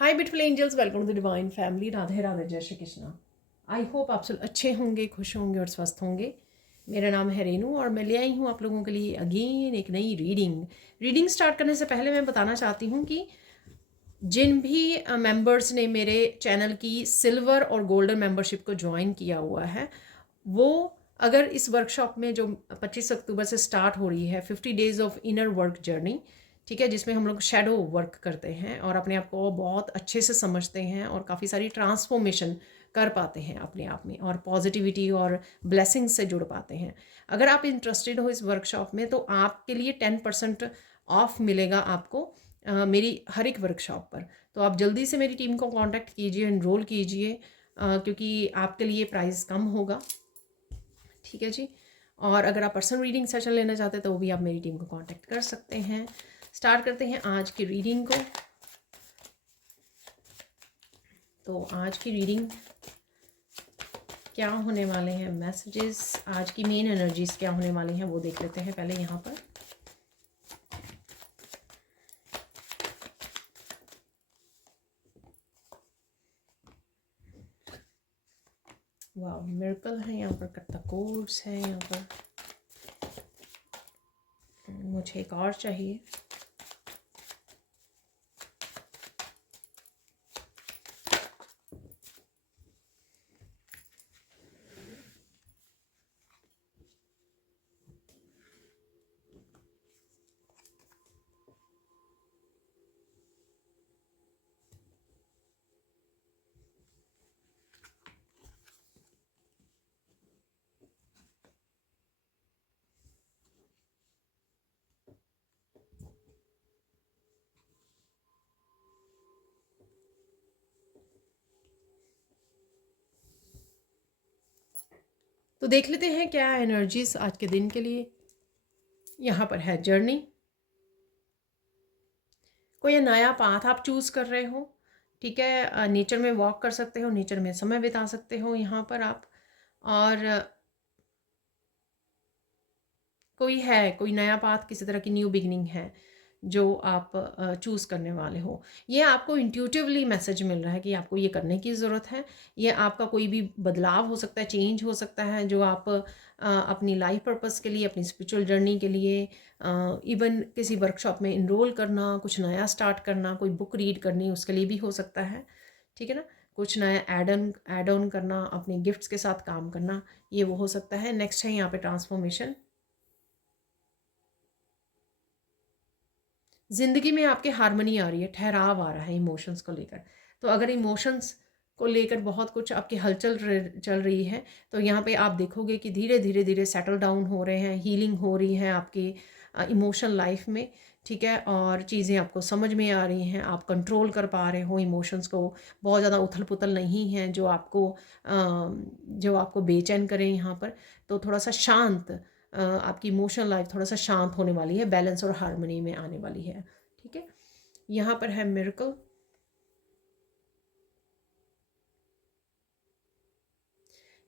Hi beautiful angels, welcome to the divine family. Radhe Radhe, जय Shri Krishna. I hope आप सब अच्छे होंगे, खुश होंगे और स्वस्थ होंगे। मेरा नाम है रेनू और मैं ले आई हूँ आप लोगों के लिए अगेन एक नई रीडिंग स्टार्ट करने से पहले मैं बताना चाहती हूँ कि जिन भी मेंबर्स ने मेरे चैनल की सिल्वर और गोल्डन मेंबरशिप को ज्वाइन किया हुआ है, वो अगर इस वर्कशॉप में जो 25 अक्टूबर से स्टार्ट हो रही है 50 days of inner work journey, ठीक है, जिसमें हम लोग शेडो वर्क करते हैं और अपने आप को बहुत अच्छे से समझते हैं और काफ़ी सारी ट्रांसफॉर्मेशन कर पाते हैं अपने आप में और पॉजिटिविटी और ब्लेसिंग्स से जुड़ पाते हैं। अगर आप इंटरेस्टेड हो इस वर्कशॉप में तो आपके लिए 10% ऑफ मिलेगा आपको मेरी हर एक वर्कशॉप पर। तो आप जल्दी से मेरी टीम को कांटेक्ट कीजिए, इनरोल कीजिए, क्योंकि आपके लिए प्राइस कम होगा। ठीक है जी। और अगर आप पर्सनल रीडिंग सेशन लेना चाहते हैं तो वो भी आप मेरी टीम को कांटेक्ट कर सकते हैं। स्टार्ट करते हैं आज की रीडिंग को। तो आज की रीडिंग क्या होने वाले हैं, मैसेजेस, आज की मेन एनर्जीज क्या होने वाली हैं वो देख लेते हैं पहले यहाँ पर। वाह, मिरेकल है यहाँ पर, कट्टा कोर्स है यहाँ पर। मुझे एक और चाहिए। तो देख लेते हैं क्या एनर्जीज आज के दिन के लिए। यहाँ पर है जर्नी, कोई नया पाथ आप चूज़ कर रहे हो। ठीक है, नेचर में वॉक कर सकते हो, नेचर में समय बिता सकते हो यहाँ पर आप। और कोई नया पाथ, किसी तरह की न्यू बिगनिंग है जो आप चूज़ करने वाले हो। ये आपको इंट्यूटिवली मैसेज मिल रहा है कि आपको ये करने की ज़रूरत है। ये आपका कोई भी बदलाव हो सकता है, चेंज हो सकता है जो आप अपनी लाइफ पर्पस के लिए, अपनी स्पिरिचुअल जर्नी के लिए, इवन किसी वर्कशॉप में इनरोल करना, कुछ नया स्टार्ट करना, कोई बुक रीड करनी, उसके लिए भी हो सकता है। ठीक है ना, कुछ नया ऐड ऑन करना, अपने गिफ्ट्स के साथ काम करना, ये वो हो सकता है। नेक्स्ट है यहाँ पे ट्रांसफॉर्मेशन। ज़िंदगी में आपके हारमोनी आ रही है, ठहराव आ रहा है इमोशंस को लेकर। तो अगर इमोशंस को लेकर बहुत कुछ आपकी हलचल चल रही है तो यहाँ पे आप देखोगे कि धीरे धीरे धीरे सेटल डाउन हो रहे हैं, हीलिंग हो रही है आपकी इमोशनल लाइफ में। ठीक है, और चीज़ें आपको समझ में आ रही हैं, आप कंट्रोल कर पा रहे हो इमोशंस को। बहुत ज़्यादा उथल पुथल नहीं है जो आपको बेचैन करें यहाँ पर। तो थोड़ा सा शांत, आपकी इमोशनल लाइफ थोड़ा सा शांत होने वाली है, बैलेंस और हार्मनी में आने वाली है। ठीक है, यहाँ पर है मिरेकल।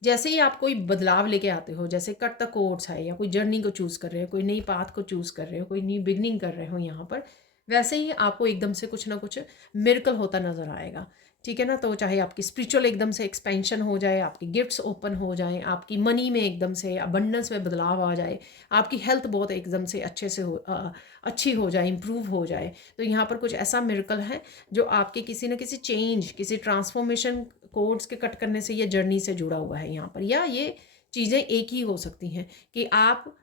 जैसे ही आप कोई बदलाव लेके आते हो, जैसे कट द कोर्स है या कोई जर्नी को चूज़ कर रहे हो, कोई नई पाथ को चूज़ कर रहे हो, कोई न्यू बिगनिंग कर रहे हो यहाँ पर, वैसे ही आपको एकदम से कुछ ना कुछ मिरेकल होता नज़र आएगा। ठीक है ना, तो चाहे आपकी स्पिरिचुअल एकदम से एक्सपेंशन हो जाए, आपकी गिफ्ट्स ओपन हो जाएं, आपकी मनी में एकदम से अबंडेंस में बदलाव आ जाए, आपकी हेल्थ बहुत एकदम से अच्छी हो जाए, इम्प्रूव हो जाए। तो यहाँ पर कुछ ऐसा मिरेकल है जो आपके किसी न किसी चेंज, किसी ट्रांसफॉर्मेशन कोड्स के कट करने से या जर्नी से जुड़ा हुआ है यहाँ पर। या ये चीज़ें एक ही हो सकती हैं कि आप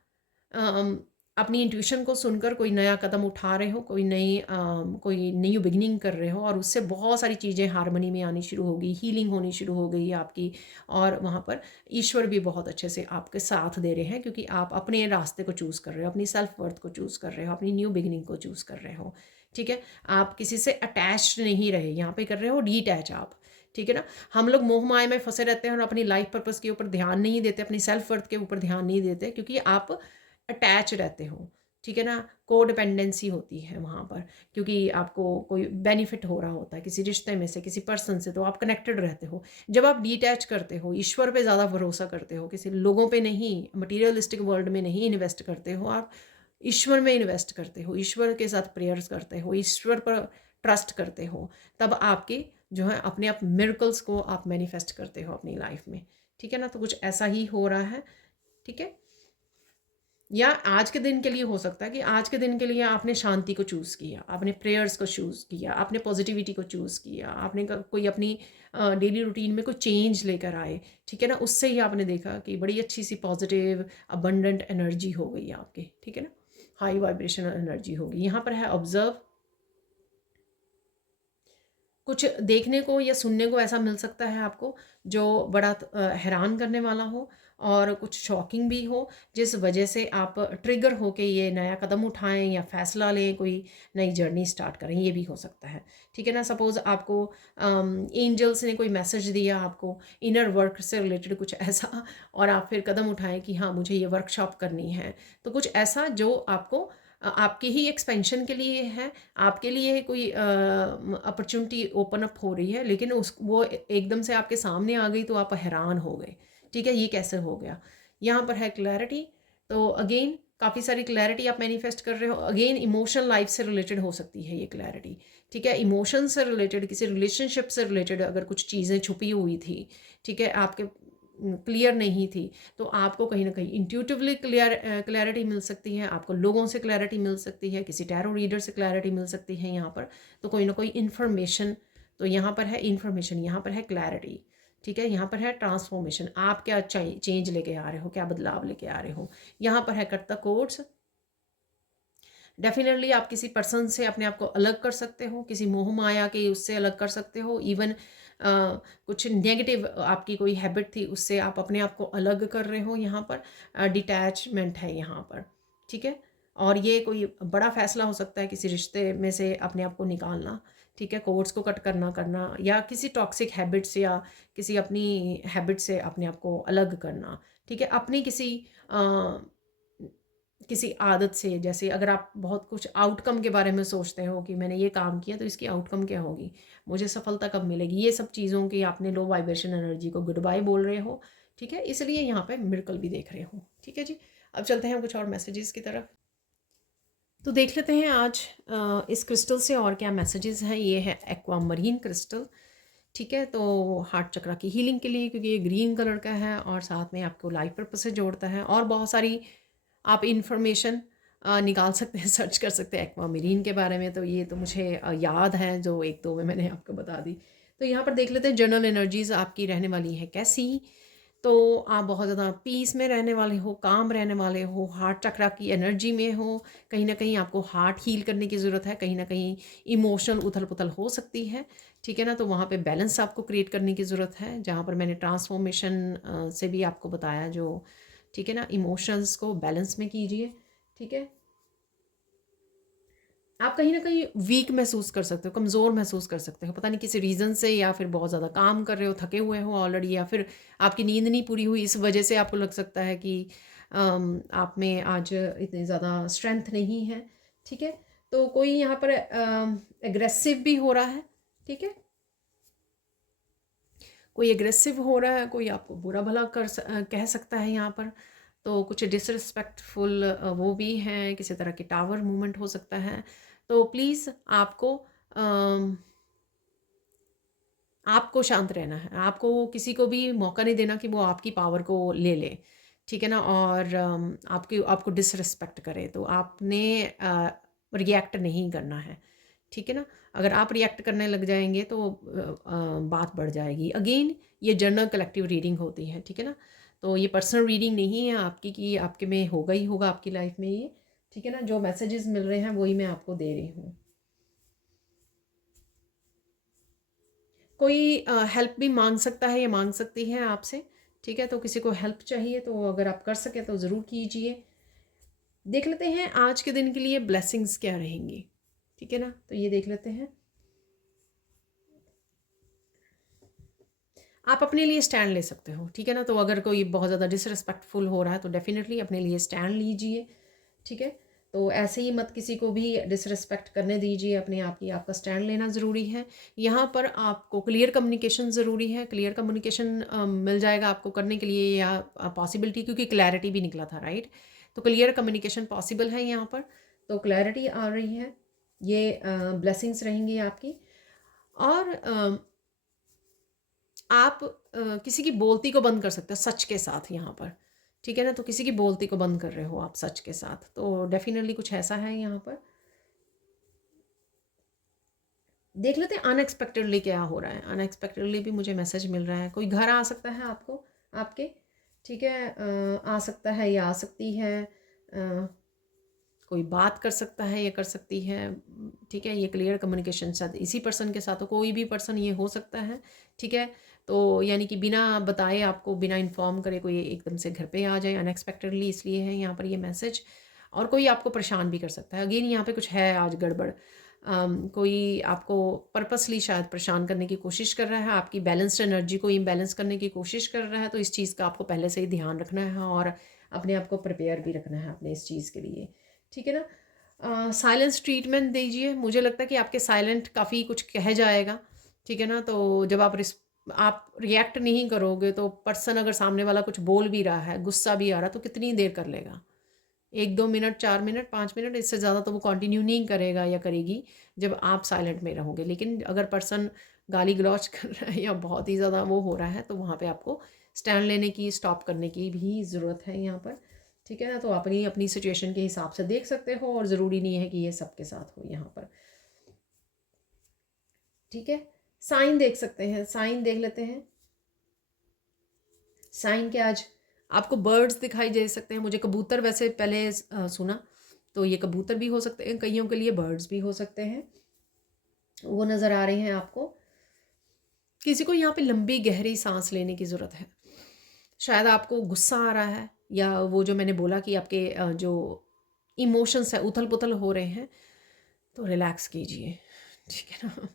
अम, अपनी इंट्यूशन को सुनकर कोई नया कदम उठा रहे हो, कोई न्यू बिगनिंग कर रहे हो और उससे बहुत सारी चीज़ें हार्मनी में आनी शुरू हो गई, हीलिंग होनी शुरू हो गई आपकी। और वहाँ पर ईश्वर भी बहुत अच्छे से आपके साथ दे रहे हैं क्योंकि आप अपने रास्ते को चूज़ कर रहे हो, अपनी सेल्फ वर्थ को चूज़ कर रहे हो, अपनी न्यू बिगनिंग को चूज़ कर रहे हो। ठीक है, आप किसी से अटैच्ड नहीं रहे, यहाँ पे कर रहे हो डीटैच आप। ठीक है ना, हम लोग मोह माया में फंसे रहते हैं और अपनी लाइफ पर्पस के ऊपर ध्यान नहीं देते, अपनी सेल्फ वर्थ के ऊपर ध्यान नहीं देते क्योंकि आप अटैच रहते हो। ठीक है ना, को डिपेंडेंसी होती है वहाँ पर क्योंकि आपको कोई बेनिफिट हो रहा होता है किसी रिश्ते में से, किसी पर्सन से, तो आप कनेक्टेड रहते हो। जब आप डिटैच करते हो, ईश्वर पे ज़्यादा भरोसा करते हो, किसी लोगों पे नहीं, मटीरियलिस्टिक वर्ल्ड में नहीं इन्वेस्ट करते हो, आप ईश्वर में इन्वेस्ट करते हो, ईश्वर के साथ प्रेयर्स करते हो, ईश्वर पर ट्रस्ट करते हो, तब आपके जो है अपने आप मिरेकल्स को आप मैनिफेस्ट करते हो अपनी लाइफ में, ठीक है ना। तो कुछ ऐसा ही हो रहा है, ठीक है। या आज के दिन के लिए हो सकता है कि आज के दिन के लिए आपने शांति को चूज़ किया, आपने प्रेयर्स को चूज़ किया, आपने पॉजिटिविटी को चूज़ किया, आपने कोई अपनी डेली रूटीन में कोई चेंज लेकर आए, ठीक है ना। उससे ही आपने देखा कि बड़ी अच्छी सी पॉजिटिव अबंडेंट एनर्जी हो गई आपके, ठीक है ना, हाई वाइब्रेशनल एनर्जी होगी। यहाँ पर है ऑब्जर्व, कुछ देखने को या सुनने को ऐसा मिल सकता है आपको जो बड़ा हैरान करने वाला हो और कुछ शॉकिंग भी हो, जिस वजह से आप ट्रिगर होके ये नया कदम उठाएं या फैसला लें, कोई नई जर्नी स्टार्ट करें, ये भी हो सकता है, ठीक है ना। सपोज़ आपको एंजल्स ने कोई मैसेज दिया आपको इनर वर्क से रिलेटेड कुछ ऐसा, और आप फिर कदम उठाएं कि हाँ मुझे ये वर्कशॉप करनी है, तो कुछ ऐसा जो आपको आपकी ही एक्सपेंशन के लिए है, आपके लिए कोई अपॉर्चुनिटी ओपन अप हो रही है, लेकिन उस वो एकदम से आपके सामने आ गई तो आप हैरान हो गए, ठीक है, ये कैसे हो गया। यहाँ पर है क्लैरिटी, तो अगेन काफ़ी सारी क्लैरिटी आप मैनिफेस्ट कर रहे हो। अगेन इमोशनल लाइफ से रिलेटेड हो सकती है ये क्लैरिटी, ठीक है। इमोशन से रिलेटेड, किसी रिलेशनशिप से रिलेटेड अगर कुछ चीज़ें छुपी हुई थी, ठीक है, आपके क्लियर नहीं थी, तो आपको कहीं ना कहीं इंट्यूटिवली क्लैरिटी मिल सकती है, आपको लोगों से क्लैरिटी मिल सकती है, किसी टैरो रीडर से क्लैरिटी मिल सकती है यहाँ पर, तो कोई ना कोई इन्फॉर्मेशन। तो यहाँ पर है इन्फॉर्मेशन, यहाँ पर है क्लैरिटी, ठीक है। यहाँ पर है ट्रांसफॉर्मेशन, आप क्या चेंज लेके आ रहे हो, क्या बदलाव लेके आ रहे हो। यहाँ पर है कट द कोड्स, डेफिनेटली आप किसी पर्सन से अपने आप को अलग कर सकते हो, किसी मोह माया के उससे अलग कर सकते हो। इवन कुछ नेगेटिव आपकी कोई हैबिट थी उससे आप अपने आप को अलग कर रहे हो, यहाँ पर डिटैचमेंट है यहाँ पर, ठीक है। और ये कोई बड़ा फैसला हो सकता है किसी रिश्ते में से अपने आप को निकालना, ठीक है, कोर्ट्स को कट करना या किसी टॉक्सिक हैबिट्स या किसी अपनी हैबिट से अपने आप को अलग करना, ठीक है। अपनी किसी आदत से, जैसे अगर आप बहुत कुछ आउटकम के बारे में सोचते हो कि मैंने ये काम किया तो इसकी आउटकम क्या होगी, मुझे सफलता कब मिलेगी, ये सब चीज़ों की आपने लो वाइब्रेशन एनर्जी को गुड बाय बोल रहे हो, ठीक है। इसलिए यहाँ पे मिरेकल भी देख रहे हो, ठीक है जी। अब चलते हैं कुछ और मैसेजेस की तरफ। तो देख लेते हैं आज इस क्रिस्टल से और क्या मैसेजेस हैं। ये है एक्वामरीन क्रिस्टल, ठीक है। तो हार्ट चक्रा की हीलिंग के लिए, क्योंकि ये ग्रीन कलर का है और साथ में आपको लाइफ पर्पस से जोड़ता है, और बहुत सारी आप इन्फॉर्मेशन निकाल सकते हैं, सर्च कर सकते हैं एक्वामेरीन के बारे में। तो ये तो मुझे याद है, जो एक दो में मैंने आपको बता दी। तो यहाँ पर देख लेते हैं जनरल एनर्जीज आपकी रहने वाली है कैसी। तो आप बहुत ज़्यादा पीस में रहने वाले हो, काम रहने वाले हो, हार्ट चक्रा की एनर्जी में हो, कहीं ना कहीं आपको हार्ट हील करने की ज़रूरत है, कहीं ना कहीं इमोशनल उथल पुथल हो सकती है, ठीक है ना। तो वहाँ पे बैलेंस आपको क्रिएट करने की ज़रूरत है, जहाँ पर मैंने ट्रांसफॉर्मेशन से भी आपको बताया जो, ठीक है ना, इमोशंस को बैलेंस में कीजिए, ठीक है। आप कहीं ना कहीं वीक महसूस कर सकते हो, कमज़ोर महसूस कर सकते हो, पता नहीं किसी रीज़न से, या फिर बहुत ज़्यादा काम कर रहे हो, थके हुए हो ऑलरेडी, या फिर आपकी नींद नहीं पूरी हुई, इस वजह से आपको लग सकता है कि आप में आज इतनी ज़्यादा स्ट्रेंथ नहीं है, ठीक है। तो कोई यहाँ पर एग्रेसिव भी हो रहा है, ठीक है, कोई एग्रेसिव हो रहा है, कोई आपको बुरा भला कह सकता है यहाँ पर। तो कुछ डिसरिस्पेक्टफुल वो भी हैं, किसी तरह की टावर मूवमेंट हो सकता है। तो प्लीज़ आपको शांत रहना है, आपको किसी को भी मौका नहीं देना कि वो आपकी पावर को ले ले, ठीक है ना, और आपको डिसरिस्पेक्ट करे, तो आपने रिएक्ट नहीं करना है, ठीक है ना। अगर आप रिएक्ट करने लग जाएंगे तो बात बढ़ जाएगी। अगेन ये जनरल कलेक्टिव रीडिंग होती है, ठीक है ना। तो ये पर्सनल रीडिंग नहीं है आपकी कि आपके में होगा ही होगा आपकी लाइफ में ये, ठीक है ना। जो मैसेजेस मिल रहे हैं वही मैं आपको दे रही हूँ। कोई हेल्प भी मांग सकता है या मांग सकती है आपसे, ठीक है। तो किसी को हेल्प चाहिए तो अगर आप कर सकें तो ज़रूर कीजिए। देख लेते हैं आज के दिन के लिए ब्लेसिंग्स क्या रहेंगी, ठीक है ना। तो ये देख लेते हैं, आप अपने लिए स्टैंड ले सकते हो, ठीक है ना। तो अगर कोई बहुत ज़्यादा डिसरिस्पेक्टफुल हो रहा है तो डेफिनेटली अपने लिए स्टैंड लीजिए, ठीक है। तो ऐसे ही मत किसी को भी डिसरिस्पेक्ट करने दीजिए, अपने आप की आपका स्टैंड लेना ज़रूरी है। यहाँ पर आपको क्लियर कम्युनिकेशन ज़रूरी है, क्लियर कम्युनिकेशन मिल जाएगा आपको करने के लिए, या पॉसिबिलिटी, क्योंकि क्लैरिटी भी निकला था, राइट। तो क्लियर कम्युनिकेशन पॉसिबल है यहाँ पर, तो क्लैरिटी आ रही है, ये ब्लेसिंग्स रहेंगी आपकी। और आप किसी की बोलती को बंद कर सकते हैं सच के साथ यहाँ पर, ठीक है ना। तो किसी की बोलती को बंद कर रहे हो आप सच के साथ, तो डेफिनेटली कुछ ऐसा है यहाँ पर। देख लेते हैं अनएक्सपेक्टेडली क्या हो रहा है। अनएक्सपेक्टेडली भी मुझे मैसेज मिल रहा है, कोई घर आ सकता है आपको, आपके, ठीक है, आ सकता है या आ सकती है, कोई बात कर सकता है या कर सकती है, ठीक है। ये क्लियर कम्युनिकेशन शायद इसी पर्सन के साथ हो, कोई भी पर्सन ये हो सकता है, ठीक है। तो यानी कि बिना बताए आपको, बिना इन्फॉर्म करे कोई एकदम से घर पे आ जाए अनएक्सपेक्टेडली, इसलिए है यहाँ पर ये मैसेज। और कोई आपको परेशान भी कर सकता है। अगेन यहाँ पे कुछ है आज गड़बड़। कोई आपको पर्पसली शायद परेशान करने की कोशिश कर रहा है, आपकी बैलेंस्ड एनर्जी को इम्बैलेंस करने की कोशिश कर रहा है। तो इस चीज़ का आपको पहले से ही ध्यान रखना है और अपने आप को प्रिपेयर भी रखना है अपने इस चीज़ के लिए, ठीक है ना। साइलेंस ट्रीटमेंट दीजिए, मुझे लगता है कि आपके साइलेंट काफ़ी कुछ कह जाएगा, ठीक है ना। तो जब आप रिएक्ट नहीं करोगे तो पर्सन अगर सामने वाला कुछ बोल भी रहा है, गुस्सा भी आ रहा है, तो कितनी देर कर लेगा, 1-2 मिनट, 4 मिनट, 5 मिनट, इससे ज़्यादा तो वो कंटिन्यू नहीं करेगा या करेगी जब आप साइलेंट में रहोगे। लेकिन अगर पर्सन गाली गलौज कर रहा है या बहुत ही ज़्यादा वो हो रहा है, तो वहाँ पे आपको स्टैंड लेने की, स्टॉप करने की भी ज़रूरत है यहाँ पर, ठीक है ना। तो अपनी अपनी सिचुएशन के हिसाब से देख सकते हो, और ज़रूरी नहीं है कि ये सबके साथ हो यहाँ पर, ठीक है। साइन देख सकते हैं, साइन देख लेते हैं। साइन के आज आपको बर्ड्स दिखाई दे सकते हैं। मुझे कबूतर वैसे पहले सुना, तो ये कबूतर भी हो सकते हैं, कईयों के लिए बर्ड्स भी हो सकते हैं, वो नज़र आ रहे हैं आपको। किसी को यहाँ पे लंबी गहरी सांस लेने की ज़रूरत है। शायद आपको गुस्सा आ रहा है, या वो जो मैंने बोला कि आपके जो इमोशंस है उथल पुथल हो रहे हैं, तो रिलैक्स कीजिए, ठीक है ना।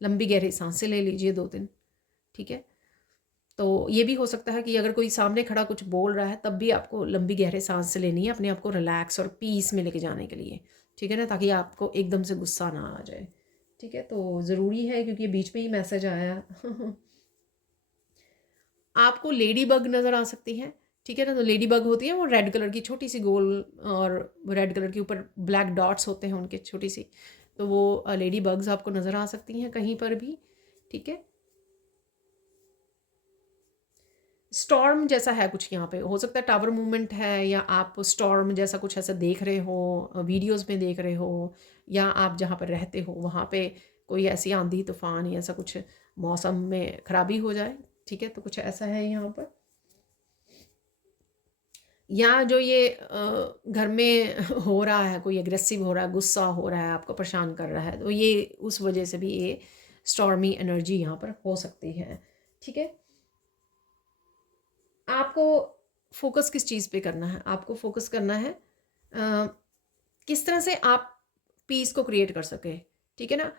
लंबी गहरी सांसें ले लीजिए 2-3, ठीक है। तो ये भी हो सकता है कि अगर कोई सामने खड़ा कुछ बोल रहा है, तब भी आपको लंबी गहरे सांस से लेनी है अपने आप को रिलैक्स और पीस में लेके जाने के लिए, ठीक है ना, ताकि आपको एकदम से गुस्सा ना आ जाए, ठीक है। तो ज़रूरी है क्योंकि बीच में ही मैसेज आया। आपको लेडी बग नज़र आ सकती है, ठीक है ना। तो लेडी बग होती है वो रेड कलर की छोटी सी गोल, और रेड कलर के ऊपर ब्लैक डॉट्स होते हैं उनके, छोटी सी। तो वो लेडी बग्स आपको नज़र आ सकती हैं कहीं पर भी, ठीक है। स्टॉर्म जैसा है कुछ यहाँ पे, हो सकता है टावर मूवमेंट है, या आप स्टॉर्म जैसा कुछ ऐसा देख रहे हो, वीडियोस में देख रहे हो, या आप जहाँ पर रहते हो वहाँ पे कोई ऐसी आंधी तूफान या ऐसा कुछ मौसम में ख़राबी हो जाए, ठीक है। तो कुछ ऐसा है यहाँ पर। या जो ये घर में हो रहा है, कोई एग्रेसिव हो रहा है, गुस्सा हो रहा है, आपको परेशान कर रहा है, तो ये उस वजह से भी ये स्टॉर्मी एनर्जी यहाँ पर हो सकती है, ठीक है। आपको फोकस किस चीज़ पे करना है? आपको फोकस करना है किस तरह से आप पीस को क्रिएट कर सके, ठीक है ना।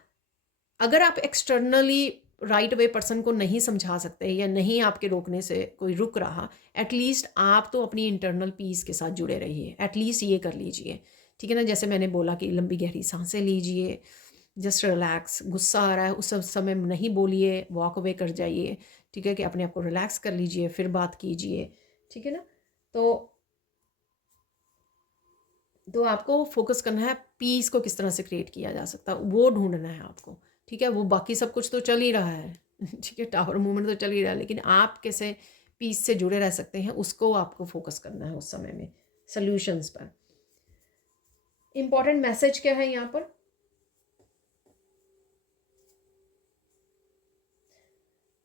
अगर आप एक्सटर्नली राइट वे पर्सन को नहीं समझा सकते, या नहीं आपके रोकने से कोई रुक रहा, एटलीस्ट आप तो अपनी इंटरनल पीस के साथ जुड़े रहिए, एटलीस्ट ये कर लीजिए, ठीक है ना। जैसे मैंने बोला कि लंबी गहरी सांसें लीजिए, जस्ट रिलैक्स। गुस्सा आ रहा है उस समय नहीं बोलिए, वॉक अवे कर जाइए, ठीक है, कि अपने आप को रिलैक्स कर लीजिए, फिर बात कीजिए, ठीक है ना। तो आपको फोकस करना है पीस को किस तरह से क्रिएट किया जा सकता है, वो ढूंढना है आपको, ठीक है। वो बाकी सब कुछ तो चल ही रहा है, ठीक है, टावर मूवमेंट तो चल ही रहा है, लेकिन आप कैसे पीस से जुड़े रह सकते हैं उसको आपको फोकस करना है उस समय में, सॉल्यूशंस पर। इंपॉर्टेंट मैसेज क्या है यहाँ पर?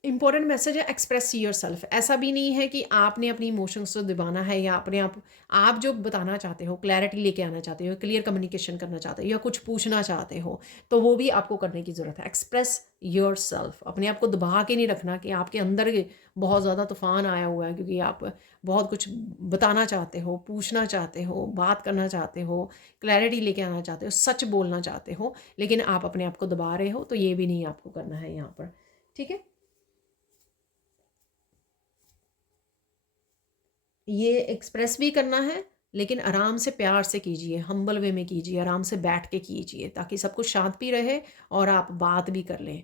इंपॉर्टेंट मैसेज है एक्सप्रेस योर सेल्फ। ऐसा भी नहीं है कि आपने अपनी इमोशंस को दबाना है, या अपने आप जो बताना चाहते हो, क्लैरिटी लेके आना चाहते हो, क्लियर कम्युनिकेशन करना चाहते हो, या कुछ पूछना चाहते हो, तो वो भी आपको करने की ज़रूरत है। एक्सप्रेस योर सेल्फ, अपने आप को दबा के नहीं रखना कि आपके अंदर बहुत ज़्यादा तूफान आया हुआ है, क्योंकि आप बहुत कुछ बताना चाहते हो, पूछना चाहते हो, बात करना चाहते हो, क्लैरिटी लेके आना चाहते हो, सच बोलना चाहते हो, लेकिन आप अपने आप को दबा रहे हो, तो ये भी नहीं आपको करना है यहाँ पर, ठीक है। ये एक्सप्रेस भी करना है, लेकिन आराम से प्यार से कीजिए, हम्बल वे में कीजिए, आराम से बैठ के कीजिए, ताकि सब कुछ शांत भी रहे और आप बात भी कर लें,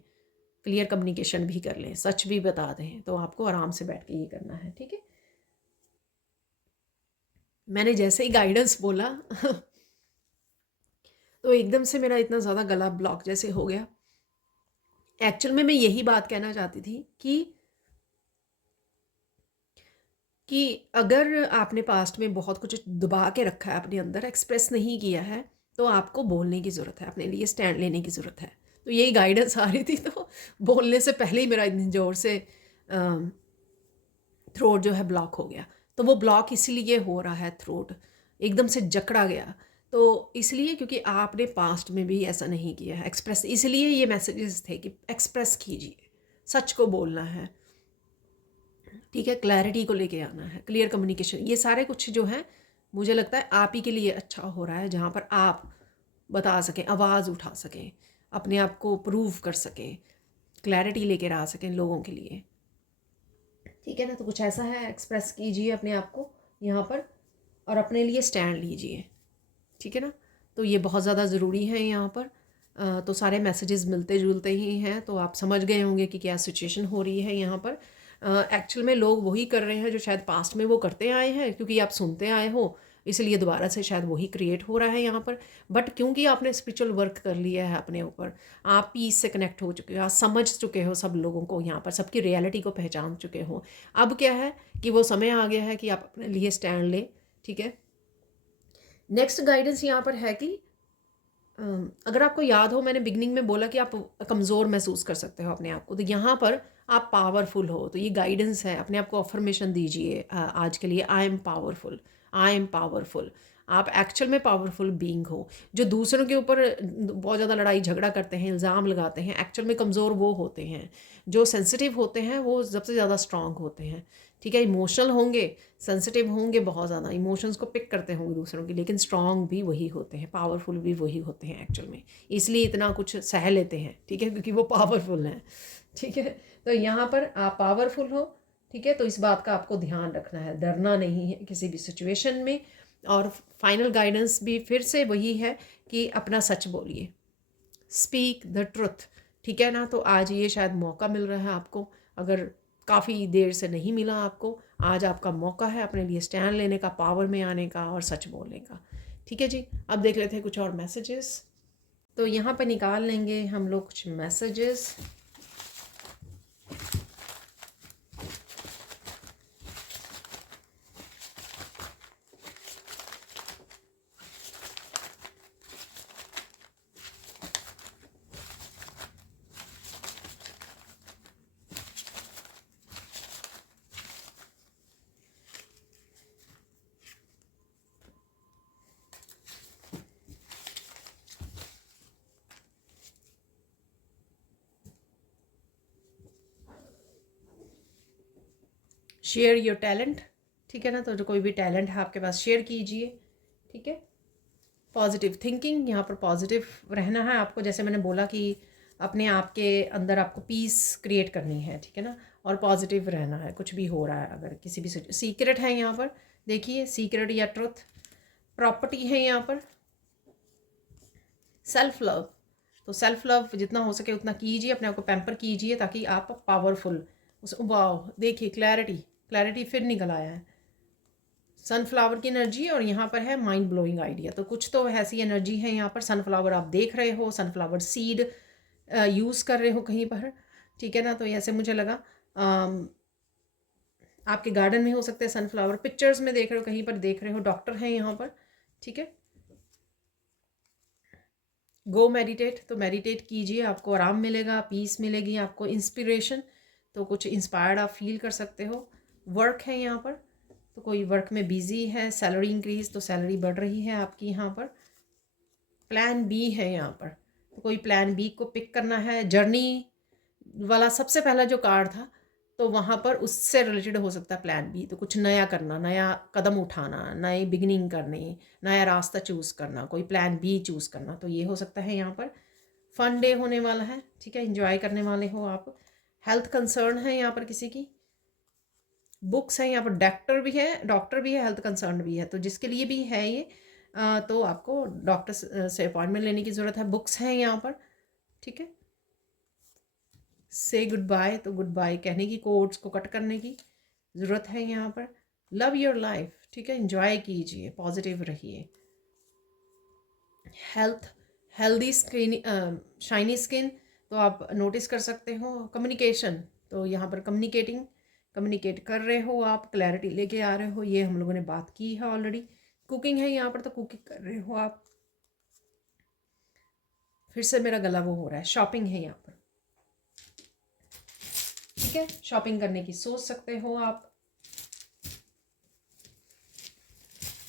क्लियर कम्युनिकेशन भी कर लें, सच भी बता दें। तो आपको आराम से बैठ के ये करना है, ठीक है। मैंने जैसे ही गाइडेंस बोला तो एकदम से मेरा इतना ज़्यादा गला ब्लॉक जैसे हो गया। एक्चुअल में मैं यही बात कहना चाहती थी कि अगर आपने पास्ट में बहुत कुछ दबा के रखा है अपने अंदर, एक्सप्रेस नहीं किया है, तो आपको बोलने की ज़रूरत है, अपने लिए स्टैंड लेने की ज़रूरत है। तो यही गाइडेंस आ रही थी, तो बोलने से पहले ही मेरा इतनी ज़ोर से थ्रोट जो है ब्लॉक हो गया। तो वो ब्लॉक इसलिए हो रहा है, थ्रोट एकदम से जकड़ा गया, तो इसलिए क्योंकि आपने पास्ट में भी ऐसा नहीं किया है एक्सप्रेस। इसलिए ये मैसेजेस थे कि एक्सप्रेस कीजिए, सच को बोलना है, ठीक है, क्लैरिटी को लेके आना है, क्लियर कम्युनिकेशन। ये सारे कुछ जो है मुझे लगता है आप ही के लिए अच्छा हो रहा है, जहाँ पर आप बता सकें, आवाज़ उठा सकें, अपने आप को प्रूव कर सकें, क्लैरिटी लेकर आ सकें लोगों के लिए, ठीक है ना। तो कुछ ऐसा है, एक्सप्रेस कीजिए अपने आप को यहाँ पर और अपने लिए स्टैंड लीजिए, ठीक है ना। तो ये बहुत ज़्यादा ज़रूरी है यहाँ पर। तो सारे मैसेजेस मिलते जुलते ही हैं, तो आप समझ गए होंगे कि क्या सिचुएशन हो रही है यहाँ पर। एक्चुअल में लोग वही कर रहे हैं जो शायद पास्ट में वो करते आए हैं, क्योंकि आप सुनते आए हो, इसलिए दोबारा से शायद वही क्रिएट हो रहा है यहाँ पर। बट क्योंकि आपने स्पिरिचुअल वर्क कर लिया है अपने ऊपर, आप पीस से कनेक्ट हो चुके हो, आप समझ चुके हो सब लोगों को यहाँ पर, सबकी रियलिटी को पहचान चुके हो। अब क्या है कि वो समय आ गया है कि आप अपने लिए स्टैंड लें, ठीक है। नेक्स्ट गाइडेंस यहाँ पर है कि अगर आपको याद हो, मैंने बिगनिंग में बोला कि आप कमज़ोर महसूस कर सकते हो अपने आप को, तो यहाँ पर आप पावरफुल हो। तो ये गाइडेंस है, अपने आप को अफर्मेशन दीजिए आज के लिए, I am powerful, I am powerful. आप एक्चुअल में पावरफुल बीइंग हो। जो दूसरों के ऊपर बहुत ज़्यादा लड़ाई झगड़ा करते हैं, इल्ज़ाम लगाते हैं, एक्चुअल में कमज़ोर वो होते हैं। जो सेंसिटिव होते हैं वो सबसे ज़्यादा स्ट्रांग होते हैं, ठीक है। इमोशनल होंगे, सेंसिटिव होंगे, बहुत ज़्यादा इमोशंस को पिक करते होंगे दूसरों की, लेकिन स्ट्रांग भी वही होते हैं, पावरफुल भी वही होते हैं एक्चुअल में। इसलिए इतना कुछ सह लेते हैं, ठीक है, क्योंकि वो पावरफुल हैं, ठीक है। तो यहाँ पर आप पावरफुल हो, ठीक है। तो इस बात का आपको ध्यान रखना है, डरना नहीं है किसी भी सिचुएशन में। और फाइनल गाइडेंस भी फिर से वही है कि अपना सच बोलिए, स्पीक द ट्रुथ, ठीक है ना। तो आज ये शायद मौका मिल रहा है आपको, अगर काफ़ी देर से नहीं मिला आपको, आज आपका मौका है अपने लिए स्टैंड लेने का, पावर में आने का और सच बोलने का, ठीक है जी। अब देख लेते हैं कुछ और मैसेजेस। तो यहाँ पर निकाल लेंगे हम लोग कुछ मैसेजेस। शेयर योर टैलेंट, ठीक है ना। तो जो कोई भी टैलेंट है आपके पास, शेयर कीजिए, ठीक है। पॉजिटिव थिंकिंग, यहाँ पर पॉजिटिव रहना है आपको, जैसे मैंने बोला कि अपने आप के अंदर आपको पीस क्रिएट करनी है, ठीक है ना। और पॉजिटिव रहना है, कुछ भी हो रहा है, अगर किसी भी सीक्रेट है यहाँ पर, देखिए सीक्रेट या ट्रुथ, प्रॉपर्टी है यहाँ पर, सेल्फ लव। तो सेल्फ लव जितना हो सके उतना कीजिए, अपने आप को पैम्पर कीजिए, ताकि आप पावरफुल उस, वाह देखिए क्लैरिटी, क्लैरिटी फिर निकल आया है, सनफ्लावर की एनर्जी। और यहाँ पर है माइंड ब्लोइंग आइडिया। तो कुछ तो ऐसी एनर्जी है यहाँ पर, सनफ्लावर आप देख रहे हो, सनफ्लावर सीड यूज़ कर रहे हो कहीं पर, ठीक है ना। तो ऐसे मुझे लगा आपके गार्डन में हो सकते हैं सनफ्लावर, पिक्चर्स में देख रहे हो, कहीं पर देख रहे हो, डॉक्टर हैं यहाँ पर, ठीक है। गो मेडिटेट, तो मेडिटेट कीजिए, आपको आराम मिलेगा, पीस मिलेगी, आपको इंस्पिरेशन, तो कुछ इंस्पायर्ड आप फील कर सकते हो। वर्क है यहाँ पर, तो कोई वर्क में बिजी है, सैलरी इंक्रीज, तो सैलरी बढ़ रही है आपकी यहाँ पर। प्लान बी है यहाँ पर, तो कोई प्लान बी को पिक करना है। जर्नी वाला सबसे पहला जो कार्ड था, तो वहाँ पर उससे रिलेटेड हो सकता है प्लान बी। तो कुछ नया करना, नया कदम उठाना, नई बिगिनिंग करनी, नया रास्ता चूज़ करना, कोई प्लान बी चूज़ करना, तो ये हो सकता है यहाँ पर। फन डे होने वाला है, ठीक है, एंजॉय करने वाले हो आप। हेल्थ कंसर्न है यहाँ पर किसी की, बुक्स है यहाँ पर, डॉक्टर भी है, हेल्थ कंसर्न भी है, तो जिसके लिए भी है ये, तो आपको डॉक्टर से अपॉइंटमेंट लेने की ज़रूरत है। बुक्स हैं यहाँ पर, ठीक है। से गुड बाय, तो गुड बाय कहने की, कोड्स को कट करने की ज़रूरत है यहाँ पर। लव योर लाइफ, ठीक है, एंजॉय कीजिए, पॉजिटिव रहिए। Health healthy skin, shiny skin, तो आप नोटिस कर सकते हो। कम्युनिकेशन, तो यहाँ पर कम्युनिकेट कर रहे हो आप, क्लैरिटी लेके आ रहे हो, ये हम लोगों ने बात की है ऑलरेडी। कुकिंग है यहाँ पर, तो कुकिंग कर रहे हो आप। फिर से मेरा गला वो हो रहा है। शॉपिंग है यहाँ पर, ठीक है, शॉपिंग करने की सोच सकते हो आप।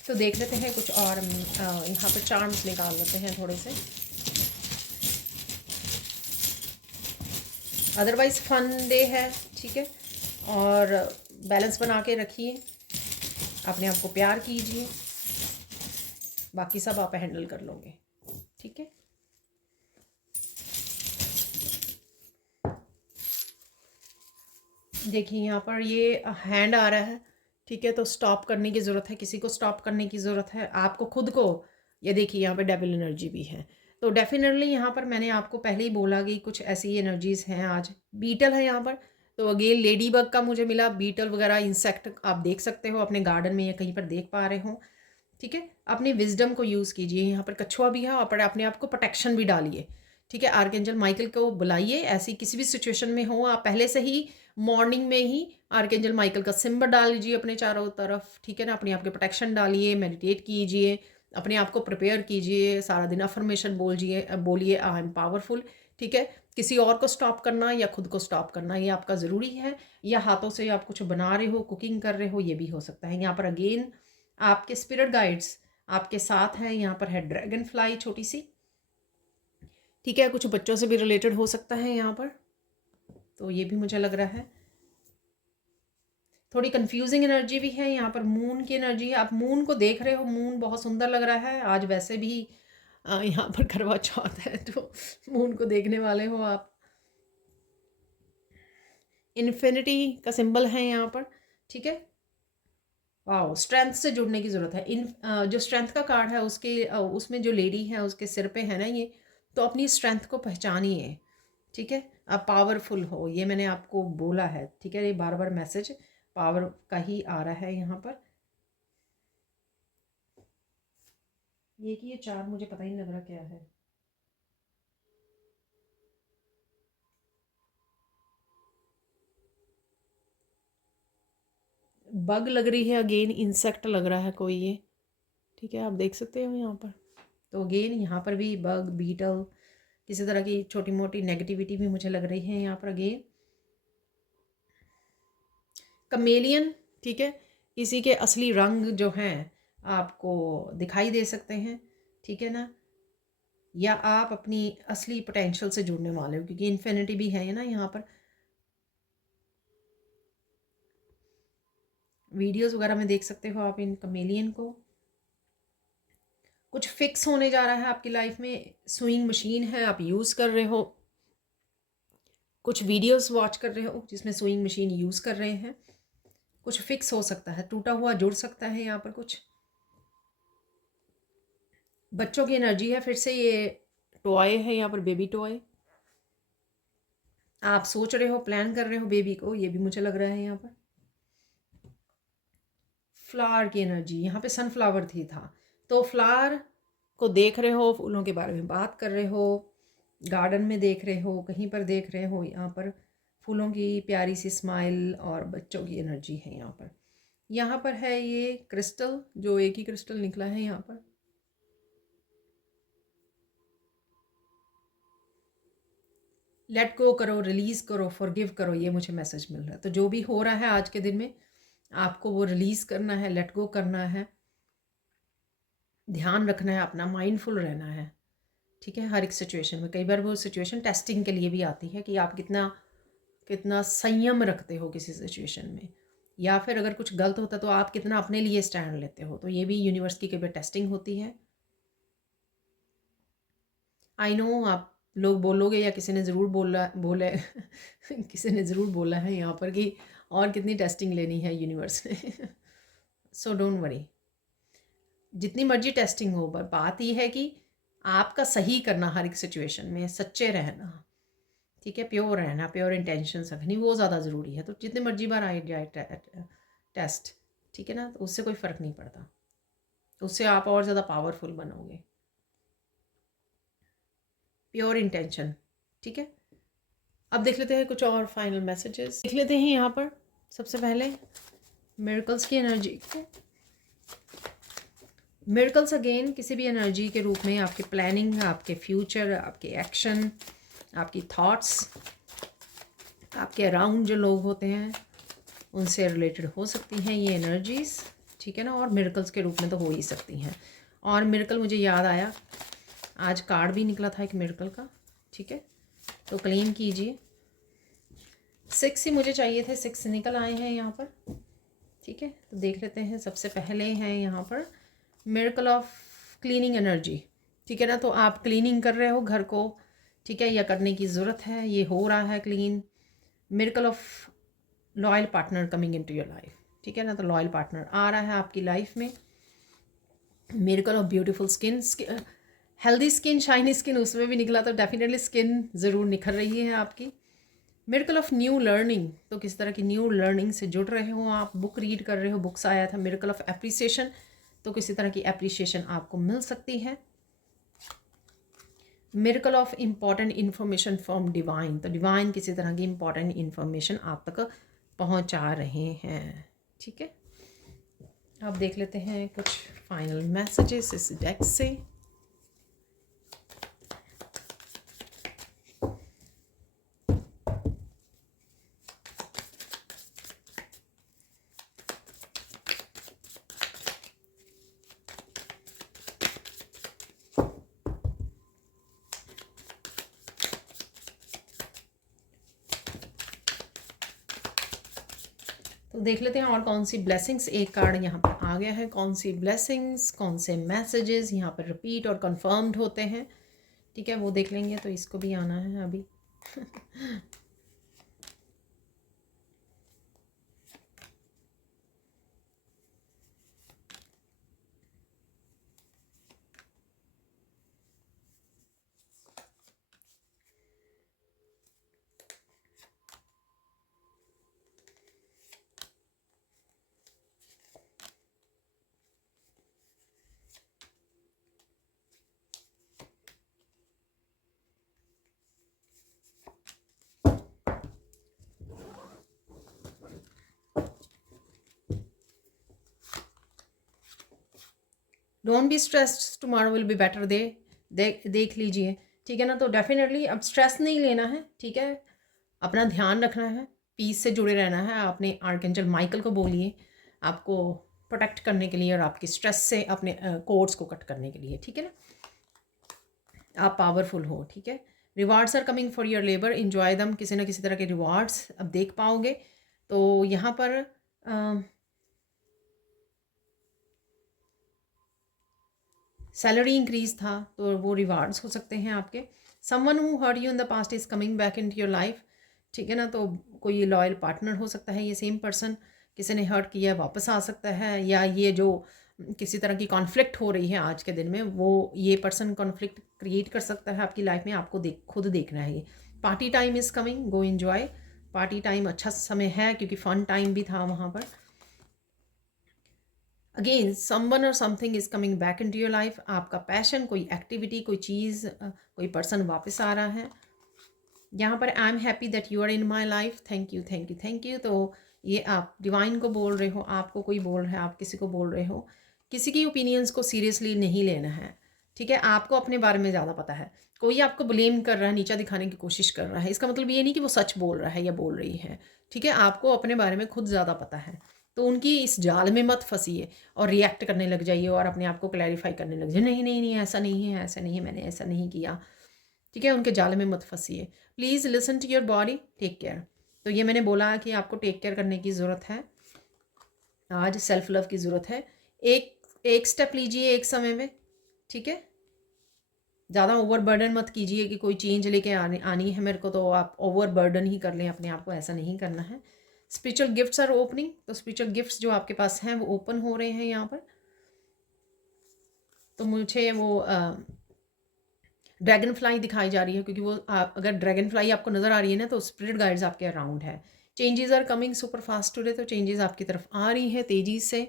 तो देख लेते हैं कुछ और, यहाँ पर चार्म्स निकाल लेते हैं थोड़े से। अदरवाइज़ फन डे है, ठीक है, और बैलेंस बना के रखिए, अपने आप को प्यार कीजिए, बाकी सब आप हैंडल कर लोगे, ठीक है। देखिए यहाँ पर ये हैंड आ रहा है, ठीक है, तो स्टॉप करने की ज़रूरत है, किसी को स्टॉप करने की ज़रूरत है, आपको खुद को। ये देखिए यहाँ पे डेविल एनर्जी भी है, तो डेफिनेटली यहाँ पर मैंने आपको पहले ही बोला कि कुछ ऐसी एनर्जीज़ हैं। आज बीटल है यहाँ पर, तो अगेन लेडी बग का मुझे मिला। बीटल वगैरह इंसेक्ट आप देख सकते हो अपने गार्डन में या कहीं पर देख पा रहे हो, ठीक है। अपनी विजडम को यूज़ कीजिए। यहाँ पर कछुआ भी है, और अपने आप को प्रोटेक्शन भी डालिए, ठीक है। आर्कएंजल माइकल को बुलाइए, ऐसी किसी भी सिचुएशन में हो आप, पहले से ही मॉर्निंग में ही आर्कएंजल माइकल का सिंबल डाल लीजिए अपने चारों तरफ, ठीक है ना। अपने आप के प्रोटेक्शन डालिए, मेडिटेट कीजिए, अपने आप को प्रिपेयर कीजिए, सारा दिन अफर्मेशन बोलिए आई एम पावरफुल, ठीक है। किसी और को स्टॉप करना या खुद को स्टॉप करना ये आपका ज़रूरी है, या हाथों से आप कुछ बना रहे हो, कुकिंग कर रहे हो, ये भी हो सकता है। यहाँ पर अगेन आपके स्पिरिट गाइड्स आपके साथ हैं। यहाँ पर है ड्रैगन फ्लाई छोटी सी, ठीक है, कुछ बच्चों से भी रिलेटेड हो सकता है यहाँ पर, तो ये भी मुझे लग रहा है। थोड़ी कंफ्यूजिंग एनर्जी भी है यहाँ पर। मून की एनर्जी है, आप मून को देख रहे हो, मून बहुत सुंदर लग रहा है आज। वैसे भी यहाँ पर करवा चौथ है, तो मून को देखने वाले हो आप। इन्फिनिटी का सिंबल है यहाँ पर, ठीक है। वाओ, स्ट्रेंथ से जुड़ने की ज़रूरत है। जो स्ट्रेंथ का कार्ड है उसके उसमें जो लेडी है उसके सिर पे है ना ये, तो अपनी स्ट्रेंथ को पहचानिए, ठीक है। आप पावरफुल हो, ये मैंने आपको बोला है, ठीक है। ये बार बार मैसेज पावर का ही आ रहा है यहाँ पर। ये कि ये चार मुझे पता ही नहीं लग रहा क्या है। बग लग रही है, अगेन इंसेक्ट लग रहा है कोई ये, ठीक है, आप देख सकते हो यहाँ पर। तो अगेन यहाँ पर भी बग, बीटल, किसी तरह की छोटी मोटी नेगेटिविटी भी मुझे लग रही है यहाँ पर। अगेन कमेलियन, ठीक है, किसी के असली रंग जो हैं आपको दिखाई दे सकते हैं, ठीक है ना। या आप अपनी असली पोटेंशियल से जुड़ने वाले हो, क्योंकि इन्फिनिटी भी है ना यहाँ पर। वीडियोस वगैरह में देख सकते हो आप इन कमेलियन को। कुछ फिक्स होने जा रहा है आपकी लाइफ में। स्विंग मशीन है, आप यूज़ कर रहे हो, कुछ वीडियोस वॉच कर रहे हो जिसमें स्विंग मशीन यूज़ कर रहे हैं। कुछ फिक्स हो सकता है, टूटा हुआ जुड़ सकता है यहाँ पर। कुछ बच्चों की एनर्जी है, फिर से ये टॉय है यहाँ पर, बेबी टॉय। आप सोच रहे हो, प्लान कर रहे हो बेबी को, ये भी मुझे लग रहा है यहाँ पर। फ्लावर की एनर्जी, यहाँ पे सनफ्लावर थी था, तो फ्लावर को देख रहे हो, फूलों के बारे में बात कर रहे हो, गार्डन में देख रहे हो, कहीं पर देख रहे हो, यहाँ पर फूलों की प्यारी सी स्माइल और बच्चों की एनर्जी है यहाँ पर। यहाँ पर है ये क्रिस्टल, जो एक ही क्रिस्टल निकला है यहाँ पर। लेट गो करो, रिलीज़ करो, फॉरगिव करो, ये मुझे मैसेज मिल रहा है। तो जो भी हो रहा है आज के दिन में आपको वो रिलीज़ करना है, लेट गो करना है, ध्यान रखना है अपना, माइंडफुल रहना है, ठीक है। हर एक सिचुएशन में, कई बार वो सिचुएशन टेस्टिंग के लिए भी आती है कि आप कितना कितना संयम रखते हो किसी सिचुएशन में, या फिर अगर कुछ गलत होता है तो आप कितना अपने लिए स्टैंड लेते हो। तो ये भी यूनिवर्स की कई बार टेस्टिंग होती है। आई नो आप लोग बोलोगे, या किसी ने ज़रूर बोले किसी ने ज़रूर बोला है यहाँ पर कि और कितनी टेस्टिंग लेनी है यूनिवर्स ने। सो डोंट वरी, जितनी मर्जी टेस्टिंग हो, पर बात यह है कि आपका सही करना, हर एक सिचुएशन में सच्चे रहना, ठीक है, प्योर रहना, प्योर इंटेंशन रखनी, वो ज़्यादा ज़रूरी है। तो जितने मर्जी बार आए जाए टेस्ट, ठीक है ना, तो उससे कोई फ़र्क नहीं पड़ता, उससे आप और ज़्यादा पावरफुल बनोगे। Pure intention. ठीक है, अब देख लेते हैं कुछ और फाइनल मैसेजेस देख लेते हैं यहाँ पर। सबसे पहले मिरेकल्स की एनर्जी। मिरेकल्स अगेन किसी भी एनर्जी के रूप में आपके प्लानिंग, आपके फ्यूचर, आपके एक्शन, आपकी थॉट्स, आपके अराउंड जो लोग होते हैं उनसे रिलेटेड हो सकती हैं ये एनर्जीज़। ठीक है ना, और मिरेकल्स के रूप में तो हो ही सकती हैं। और मिरेकल मुझे याद आया, आज कार्ड भी निकला था एक मिरेकल का। ठीक है, तो क्लेम कीजिए। 6 ही मुझे चाहिए थे, 6 निकल आए हैं यहाँ पर। ठीक है, तो देख लेते हैं। सबसे पहले हैं यहाँ पर मिरेकल ऑफ क्लीनिंग एनर्जी। ठीक है ना, तो आप क्लीनिंग कर रहे हो घर को, ठीक है, या करने की ज़रूरत है, ये हो रहा है clean. Miracle of loyal partner coming into your life. ठीक है ना, तो लॉयल पार्टनर आ रहा है आपकी लाइफ में। Miracle of beautiful skin, healthy skin, shiny skin, उसमें भी निकला, तो डेफिनेटली स्किन ज़रूर निखर रही है आपकी। मिरेकल ऑफ न्यू लर्निंग, तो किस तरह की न्यू लर्निंग से जुड़ रहे हो आप, बुक रीड कर रहे हो, बुक्स आया था। मिरेकल ऑफ एप्रिसिएशन, तो किसी तरह की एप्रिसिएशन आपको मिल सकती है। Miracle of important information from divine, तो डिवाइन किसी तरह की इम्पॉर्टेंट इन्फॉर्मेशन आप तक पहुंचा रहे हैं। ठीक है, अब देख लेते हैं कुछ फाइनल मैसेजेस इस डेक से। तो देख लेते हैं और कौन सी ब्लेसिंग्स, एक कार्ड यहाँ पर आ गया है, कौन सी ब्लेसिंग्स, कौन से मैसेजेस यहाँ पर रिपीट और कंफर्म्ड होते हैं। ठीक है, वो देख लेंगे। तो इसको भी आना है अभी। Don't be stressed, tomorrow will be better. देख लीजिए। ठीक है ना, तो डेफिनेटली अब स्ट्रेस नहीं लेना है। ठीक है, अपना ध्यान रखना है, पीस से जुड़े रहना है। अपने आर्कएंजल माइकल को बोलिए आपको प्रोटेक्ट करने के लिए और आपकी स्ट्रेस से अपने कोड्स को कट करने के लिए। ठीक है ना, आप पावरफुल हो। ठीक है, rewards are coming for your labour, enjoy them. किसी ना किसी तरह के रिवार्ड्स अब देख पाओगे। तो यहाँ पर सैलरी इंक्रीज था, तो वो रिवार्ड्स हो सकते हैं आपके। Someone who hurt you in the past is coming back into your life. ठीक है ना, तो कोई लॉयल पार्टनर हो सकता है, ये सेम पर्सन किसी ने हर्ट किया वापस आ सकता है, या ये जो किसी तरह की कॉन्फ्लिक्ट हो रही है आज के दिन में, वो ये पर्सन कॉन्फ्लिक्ट क्रिएट कर सकता है आपकी लाइफ में। आपको खुद देखना है। ये party time is coming, go enjoy. Party time अच्छा समय है, क्योंकि फन टाइम भी था वहाँ पर। अगेन समवन और something is coming back into your life. आपका पैशन, कोई एक्टिविटी, कोई चीज़, कोई पर्सन वापस आ रहा है। यहाँ पर I am happy that you are in my life, thank you thank you thank you. तो ये आप डिवाइन को बोल रहे हो, आपको कोई बोल रहा है, आप किसी को बोल रहे हो। किसी की ओपिनियंस को सीरियसली नहीं लेना है। ठीक है, आपको अपने बारे में ज़्यादा पता है। कोई आपको ब्लेम कर रहा है, नीचा दिखाने की कोशिश कर रहा है, इसका मतलब ये नहीं कि वो सच बोल रहा है या बोल रही है। ठीक है, आपको अपने बारे में खुद ज़्यादा पता है। तो उनकी इस जाल में मत फंसिए और रिएक्ट करने लग जाइए और अपने आप को क्लैरिफाई करने लग जाइए, नहीं नहीं नहीं ऐसा नहीं है, ऐसा नहीं है, मैंने ऐसा नहीं किया। ठीक है, उनके जाल में मत फंसिए। Please listen to your body, take care. तो ये मैंने बोला कि आपको टेक केयर करने की ज़रूरत है। आज सेल्फ लव की ज़रूरत है। एक स्टेप लीजिए एक समय में। ठीक है, ज़्यादा ओवर बर्डन मत कीजिए कि कोई चेंज लेके आनी है मेरे को, तो आप ओवर बर्डन ही कर लें अपने आप को, ऐसा नहीं करना है। स्पिरिचुअल गिफ्ट्स आर ओपनिंग, तो स्पिरिचुअल गिफ्ट्स जो आपके पास हैं वो ओपन हो रहे हैं यहाँ पर। तो मुझे वो ड्रैगन फ्लाई दिखाई जा रही है, क्योंकि वो अगर ड्रैगन फ्लाई आपको नज़र आ रही है ना, तो स्पिरिट गाइड्स आपके अराउंड है। Changes are coming super fast today, तो चेंजेस आपकी तरफ आ रही है तेज़ी से।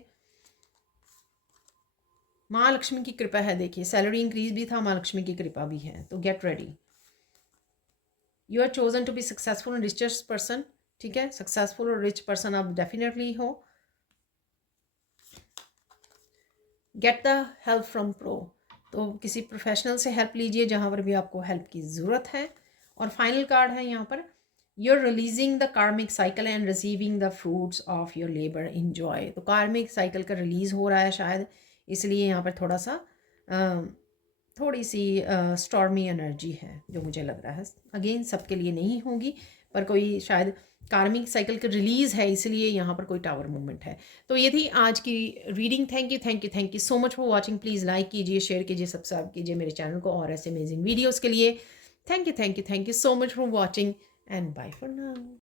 माँ लक्ष्मी की कृपा है। देखिए, सैलरी इंक्रीज भी था, माँ लक्ष्मी की कृपा भी है, तो get ready. You are chosen to be successful and richest person, ठीक है, सक्सेसफुल और रिच पर्सन आप डेफिनेटली हो। Get the help from pro, तो किसी प्रोफेशनल से हेल्प लीजिए जहाँ पर भी आपको हेल्प की ज़रूरत है। और फाइनल कार्ड है यहाँ पर, you are releasing the karmic cycle and receiving the fruits of your labour enjoy. तो कार्मिक साइकिल का रिलीज़ हो रहा है शायद, इसलिए यहाँ पर थोड़ी सी स्टॉर्मी एनर्जी है जो मुझे लग रहा है। अगेन सबके लिए नहीं होगी, पर कोई शायद कार्मिक साइकिल का रिलीज़ है, इसलिए यहाँ पर कोई टावर मूवमेंट है। तो ये थी आज की reading. Thank you thank you thank you so much for watching. Please like कीजिए, शेयर कीजिए, सब्सक्राइब कीजिए मेरे चैनल को और ऐसे अमेजिंग वीडियोज़ के लिए। Thank you so much for watching and bye for now.